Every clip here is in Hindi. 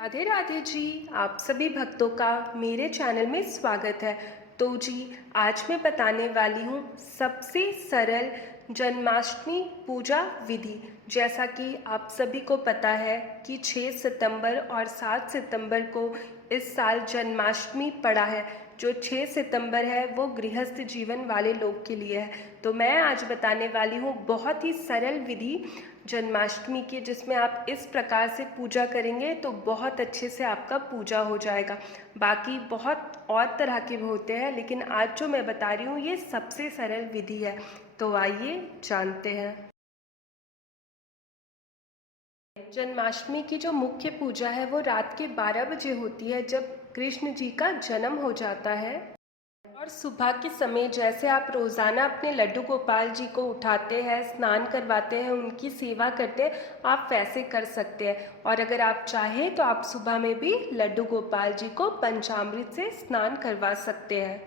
राधे राधे जी। आप सभी भक्तों का मेरे चैनल में स्वागत है। तो जी, आज मैं बताने वाली हूँ सबसे सरल जन्माष्टमी पूजा विधि। जैसा कि आप सभी को पता है कि 6 सितंबर और 7 सितंबर को इस साल जन्माष्टमी पड़ा है। जो 6 सितंबर है वो गृहस्थ जीवन वाले लोग के लिए है। तो मैं आज बताने वाली हूँ बहुत ही सरल विधि जन्माष्टमी की, जिसमें आप इस प्रकार से पूजा करेंगे तो बहुत अच्छे से आपका पूजा हो जाएगा। बाकी बहुत और तरह के भी होते हैं, लेकिन आज जो मैं बता रही हूँ ये सबसे सरल विधि है। तो आइए जानते हैं। जन्माष्टमी की जो मुख्य पूजा है वो रात के 12 बजे होती है, जब कृष्ण जी का जन्म हो जाता है। और सुबह के समय जैसे आप रोज़ाना अपने लड्डू गोपाल जी को उठाते हैं, स्नान करवाते हैं, उनकी सेवा करते हैं, आप वैसे कर सकते हैं। और अगर आप चाहें तो आप सुबह में भी लड्डू गोपाल जी को पंचामृत से स्नान करवा सकते हैं।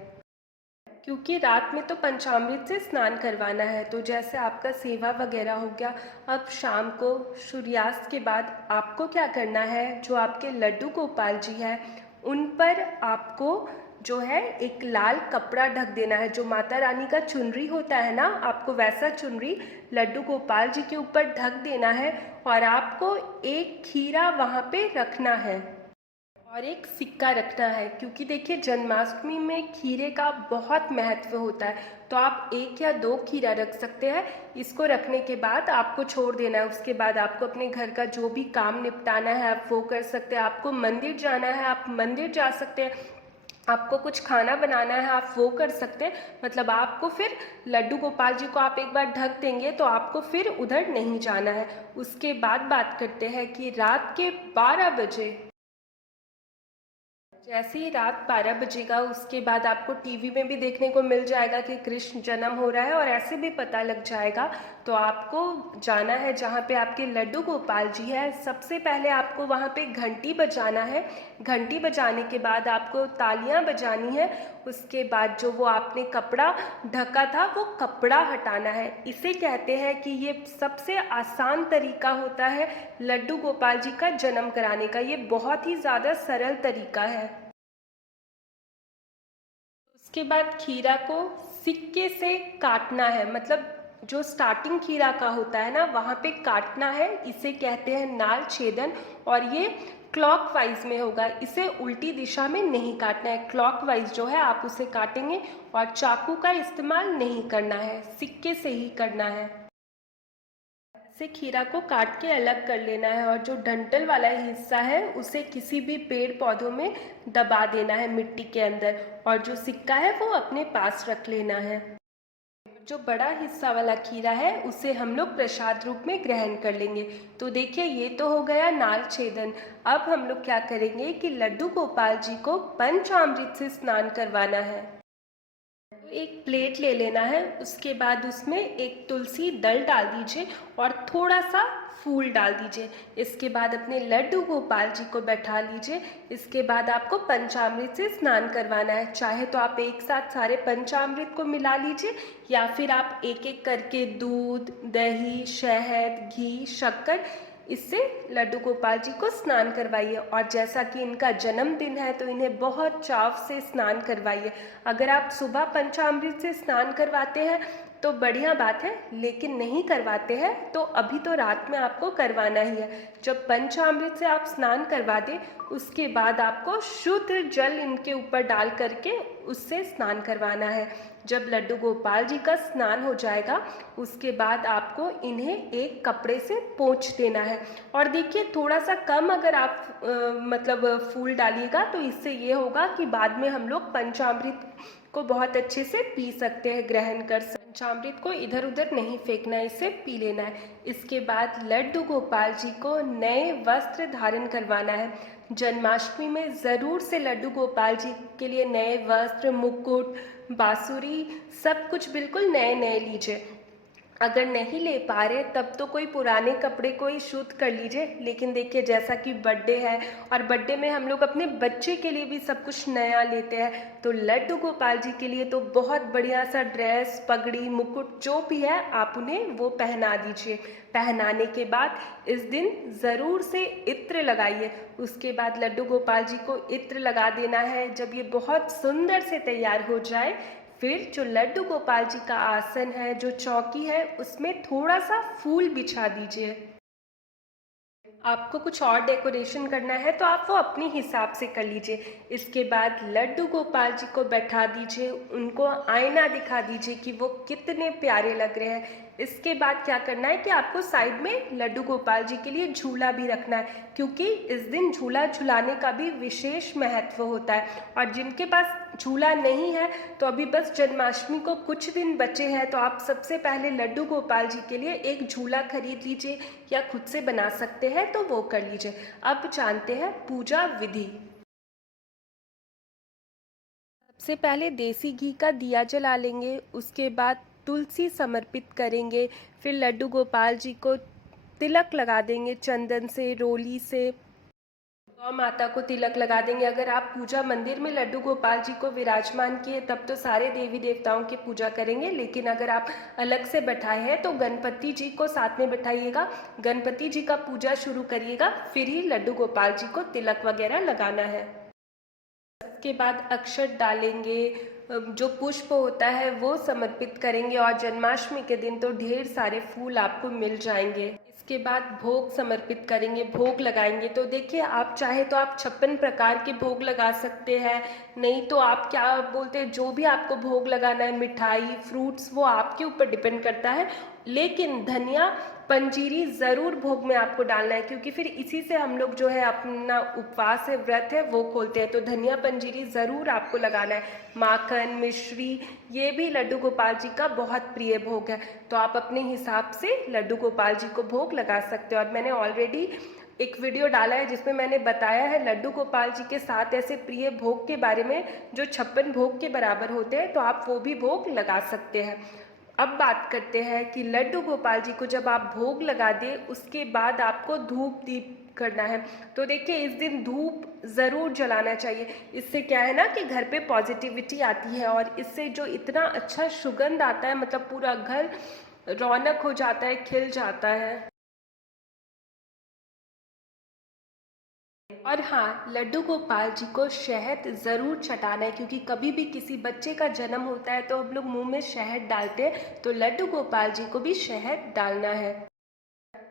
क्योंकि रात में तो पंचामृत से स्नान करवाना है, तो जैसे आपका सेवा वगैरह हो गया, अब शाम को सूर्यास्त के बाद आपको क्या करना है, जो आपके लड्डू गोपाल जी हैं उन पर आपको जो है एक लाल कपड़ा ढक देना है। जो माता रानी का चुनरी होता है ना, आपको वैसा चुनरी लड्डू गोपाल जी के ऊपर ढक देना है। और आपको एक खीरा वहाँ पे रखना है और एक सिक्का रखना है, क्योंकि देखिए जन्माष्टमी में खीरे का बहुत महत्व होता है। तो आप एक या दो खीरा रख सकते हैं। इसको रखने के बाद आपको छोड़ देना है। उसके बाद आपको अपने घर का जो भी काम निपटाना है आप वो कर सकते हैं। आपको मंदिर जाना है आप मंदिर जा सकते हैं। आपको कुछ खाना बनाना है आप वो कर सकते हैं। मतलब आपको फिर लड्डू गोपाल जी को आप एक बार ढक देंगे तो आपको फिर उधर नहीं जाना है। उसके बाद बात करते हैं कि रात के 12 बजे, जैसे ही रात 12 बजेगा उसके बाद आपको टीवी में भी देखने को मिल जाएगा कि कृष्ण जन्म हो रहा है, और ऐसे भी पता लग जाएगा। तो आपको जाना है जहाँ पे आपके लड्डू गोपाल जी है। सबसे पहले आपको वहाँ पे घंटी बजाना है। घंटी बजाने के बाद आपको तालियां बजानी है। उसके बाद जो वो आपने कपड़ा ढका था वो कपड़ा हटाना है। इसे कहते हैं कि ये सबसे आसान तरीका होता है लड्डू गोपाल जी का जन्म कराने का। ये बहुत ही ज़्यादा सरल तरीका है। उसके बाद खीरा को सिक्के से काटना है। मतलब जो स्टार्टिंग खीरा का होता है ना वहाँ पे काटना है। इसे कहते हैं नाल छेदन। और ये क्लॉकवाइज में होगा, इसे उल्टी दिशा में नहीं काटना है। क्लॉकवाइज जो है आप उसे काटेंगे, और चाकू का इस्तेमाल नहीं करना है, सिक्के से ही करना है। से खीरा को काट के अलग कर लेना है, और जो डंठल वाला हिस्सा है उसे किसी भी पेड़ पौधों में दबा देना है मिट्टी के अंदर, और जो सिक्का है वो अपने पास रख लेना है। जो बड़ा हिस्सा वाला खीरा है उसे हम लोग प्रसाद रूप में ग्रहण कर लेंगे। तो देखिए ये तो हो गया नाल छेदन। अब हम लोग क्या करेंगे कि लड्डू गोपाल जी को पंचामृत से स्नान करवाना है। एक प्लेट ले लेना है। उसके बाद उसमें एक तुलसी दल डाल दीजिए और थोड़ा सा फूल डाल दीजिए। इसके बाद अपने लड्डू गोपाल जी को बैठा लीजिए। इसके बाद आपको पंचामृत से स्नान करवाना है। चाहे तो आप एक साथ सारे पंचामृत को मिला लीजिए, या फिर आप एक एक करके दूध, दही, शहद, घी, शक्कर, इससे लड्डू गोपाल जी को स्नान करवाइए। और जैसा कि इनका जन्मदिन है तो इन्हें बहुत चाव से स्नान करवाइए। अगर आप सुबह पंचामृत से स्नान करवाते हैं तो बढ़िया बात है, लेकिन नहीं करवाते हैं तो अभी तो रात में आपको करवाना ही है। जब पंचामृत से आप स्नान करवा दें उसके बाद आपको शुद्ध जल इनके ऊपर डाल करके उससे स्नान करवाना है। जब लड्डू गोपाल जी का स्नान हो जाएगा उसके बाद आपको इन्हें एक कपड़े से पोंछ देना है। और देखिए थोड़ा सा कम अगर आप मतलब फूल डालिएगा तो इससे ये होगा कि बाद में हम लोग पंचामृत को बहुत अच्छे से पी सकते हैं, ग्रहण कर सकते हैं। पंचामृत को इधर उधर नहीं फेंकना है, इसे पी लेना है। इसके बाद लड्डू गोपाल जी को नए वस्त्र धारण करवाना है। जन्माष्टमी में ज़रूर से लड्डू गोपाल जी के लिए नए वस्त्र, मुकुट, बांसुरी, सब कुछ बिल्कुल नए नए लीजिए। अगर नहीं ले पा रहे तब तो कोई पुराने कपड़े को ही शुद्ध कर लीजिए। लेकिन देखिए जैसा कि बर्थडे है और बर्थडे में हम लोग अपने बच्चे के लिए भी सब कुछ नया लेते हैं, तो लड्डू गोपाल जी के लिए तो बहुत बढ़िया सा ड्रेस, पगड़ी, मुकुट जो भी है आप उन्हें वो पहना दीजिए। पहनाने के बाद इस दिन ज़रूर से इत्र लगाइए। उसके बाद लड्डू गोपाल जी को इत्र लगा देना है। जब ये बहुत सुंदर से तैयार हो जाए, फिर जो लड्डू गोपाल जी का आसन है, जो चौकी है, उसमें थोड़ा सा फूल बिछा दीजिए। आपको कुछ और डेकोरेशन करना है तो आप वो अपने हिसाब से कर लीजिए। इसके बाद लड्डू गोपाल जी को बैठा दीजिए, उनको आईना दिखा दीजिए कि वो कितने प्यारे लग रहे हैं। इसके बाद क्या करना है कि आपको साइड में लड्डू गोपाल जी के लिए झूला भी रखना है, क्योंकि इस दिन झूला झुलाने का भी विशेष महत्व होता है। और जिनके पास झूला नहीं है तो अभी बस जन्माष्टमी को कुछ दिन बचे हैं, तो आप सबसे पहले लड्डू गोपाल जी के लिए एक झूला खरीद लीजिए या खुद से बना सकते हैं तो वो कर लीजिए। अब जानते हैं पूजा विधि। सबसे पहले देसी घी का दिया जला लेंगे, उसके बाद तुलसी समर्पित करेंगे, फिर लड्डू गोपाल जी को तिलक लगा देंगे चंदन से, रोली से। गौ माता को तिलक लगा देंगे। अगर आप पूजा मंदिर में लड्डू गोपाल जी को विराजमान किए तब तो सारे देवी देवताओं की पूजा करेंगे, लेकिन अगर आप अलग से बैठाए हैं तो गणपति जी को साथ में बैठाइएगा, गणपति जी का पूजा शुरू करिएगा, फिर ही लड्डू गोपाल जी को तिलक वगैरह लगाना है। उसके बाद अक्षत डालेंगे, जो पुष्प होता है वो समर्पित करेंगे, और जन्माष्टमी के दिन तो ढेर सारे फूल आपको मिल जाएंगे। इसके बाद भोग समर्पित करेंगे, भोग लगाएंगे। तो देखिए आप चाहे तो आप 56 प्रकार के भोग लगा सकते हैं, नहीं तो आप क्या बोलते हैं, जो भी आपको भोग लगाना है, मिठाई, फ्रूट्स, वो आपके ऊपर डिपेंड करता है। लेकिन धनिया पंजीरी ज़रूर भोग में आपको डालना है, क्योंकि फिर इसी से हम लोग जो है अपना उपवास है, व्रत है, वो खोलते हैं। तो धनिया पंजीरी ज़रूर आपको लगाना है। माखन, मिश्री, ये भी लड्डू गोपाल जी का बहुत प्रिय भोग है, तो आप अपने हिसाब से लड्डू गोपाल जी को भोग लगा सकते हो। और मैंने ऑलरेडी एक वीडियो डाला है जिसमें मैंने बताया है लड्डू गोपाल जी के साथ ऐसे प्रिय भोग के बारे में जो 56 भोग के बराबर होते हैं, तो आप वो भी भोग लगा सकते हैं। अब बात करते हैं कि लड्डू गोपाल जी को जब आप भोग लगा दें उसके बाद आपको धूप दीप करना है। तो देखिए इस दिन धूप ज़रूर जलाना चाहिए। इससे क्या है ना कि घर पे पॉजिटिविटी आती है, और इससे जो इतना अच्छा सुगंध आता है, मतलब पूरा घर रौनक हो जाता है, खिल जाता है। और हाँ, लड्डू गोपाल जी को शहद ज़रूर चटाना है, क्योंकि कभी भी किसी बच्चे का जन्म होता है तो हम लोग मुंह में शहद डालते हैं, तो लड्डू गोपाल जी को भी शहद डालना है।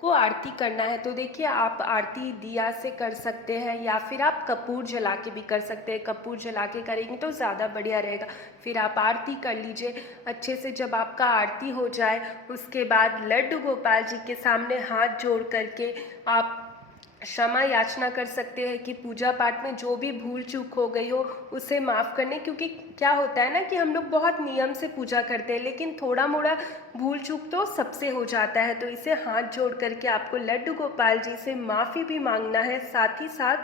को आरती करना है, तो देखिए आप आरती दिया से कर सकते हैं या फिर आप कपूर जला के भी कर सकते हैं। कपूर जला के करेंगे तो ज़्यादा बढ़िया रहेगा। फिर आप आरती कर लीजिए अच्छे से। जब आपका आरती हो जाए उसके बाद लड्डू गोपाल जी के सामने हाथ जोड़ करके आप क्षमा याचना कर सकते हैं कि पूजा पाठ में जो भी भूल चूक हो गई हो उसे माफ़ करने। क्योंकि क्या होता है ना कि हम लोग बहुत नियम से पूजा करते हैं, लेकिन थोड़ा मोड़ा भूल चूक तो सबसे हो जाता है। तो इसे हाथ जोड़ करके आपको लड्डू गोपाल जी से माफ़ी भी मांगना है। साथ ही साथ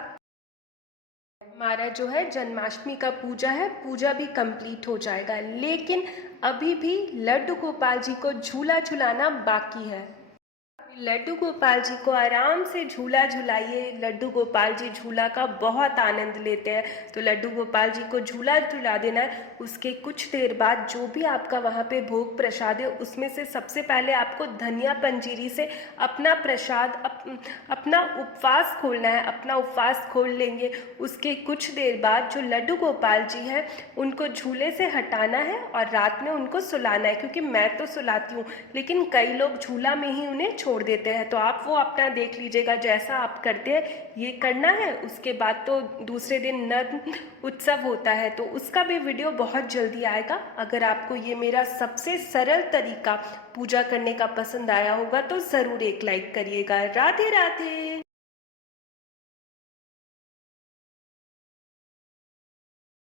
हमारा जो है जन्माष्टमी का पूजा है, पूजा भी कंप्लीट हो जाएगा। लेकिन अभी भी लड्डू गोपाल जी को झूला झुलाना बाकी है। लड्डू गोपाल जी को आराम से झूला झुलाइए। लड्डू गोपाल जी झूला का बहुत आनंद लेते हैं, तो लड्डू गोपाल जी को झूला झुला देना है। उसके कुछ देर बाद जो भी आपका वहाँ पे भोग प्रसाद है उसमें से सबसे पहले आपको धनिया पंजीरी से अपना प्रसाद अपना उपवास खोलना है। अपना उपवास खोल लेंगे, उसके कुछ देर बाद जो लड्डू गोपाल जी हैं उनको झूले से हटाना है और रात में उनको सुलाना है। क्योंकि मैं तो सुलाती हूँ, लेकिन कई लोग झूला में ही उन्हें छोड़ देते हैं, तो आप वो अपना देख लीजिएगा जैसा आप करते हैं ये करना है। उसके बाद तो दूसरे दिन नर उत्सव होता है, तो उसका भी वीडियो बहुत जल्दी आएगा। अगर आपको ये मेरा सबसे सरल तरीका पूजा करने का पसंद आया होगा तो ज़रूर एक लाइक करिएगा। राधे राधे।